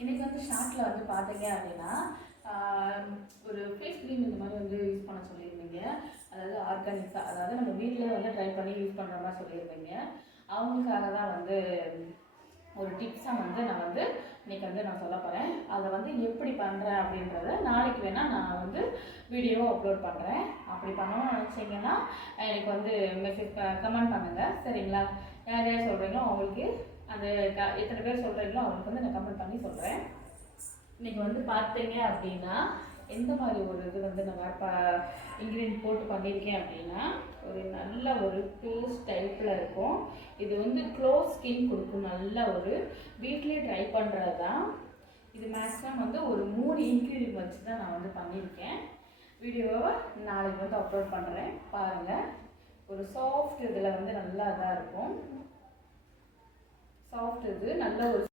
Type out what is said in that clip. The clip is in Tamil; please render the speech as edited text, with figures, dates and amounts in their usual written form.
இன்னைக்கு வந்து ஷார்ட்ல வந்து பார்த்தீங்க அப்படின்னா ஒரு ஃபேஸ் க்ரீம் இந்த மாதிரி வந்து யூஸ் பண்ண சொல்லியிருந்தீங்க. அதாவது ஆர்கானிக்காக, அதாவது நம்ம வீட்டில் வந்து ட்ரை பண்ணி யூஸ் பண்ணுற மாதிரி சொல்லியிருந்தீங்க. அவங்களுக்காக தான் வந்து ஒரு டிப்ஸாக வந்து நான் வந்து இன்றைக்கி வந்து நான் சொல்ல போகிறேன். அதை வந்து எப்படி பண்ணுறேன் அப்படின்றத நாளைக்கு வேணால் நான் வந்து வீடியோவை அப்லோட் பண்ணுறேன். அப்படி பண்ணணும்னு நினச்சிங்கன்னா எனக்கு வந்து மெசேஜ் கமெண்ட் பண்ணுங்கள், சரிங்களா? யார் யார் சொல்கிறீங்களோ அவங்களுக்கு அந்த எத்தனை பேர் சொல்கிறீங்களோ அவங்களுக்கு வந்து நான் கமெண்ட் பண்ணி சொல்கிறேன். இன்றைக்கி வந்து பார்த்தீங்க அப்படின்னா எந்த மாதிரி ஒரு இது வந்து நான் இன்க்ரீடியன்ட் போட்டு பண்ணியிருக்கேன் அப்படின்னா ஒரு நல்ல ஒரு பேஸ்ட் டைப்பில் இருக்கும். இது வந்து க்ளோஸ் ஸ்கின் கொடுக்கும். நல்ல ஒரு வீட்லேயே ட்ரை பண்ணுறது தான் இது. மேக்ஸிமம் வந்து ஒரு 3 இன்க்ரீடியன்ட் வச்சு தான் நான் வந்து பண்ணியிருக்கேன். வீடியோவை நாளைக்கு வந்து அப்லோட் பண்ணுறேன், பாருங்கள். ஒரு சாஃப்ட் இதில் வந்து நல்லா இதாக இருக்கும். சாஃப்ட் இது நல்ல ஒரு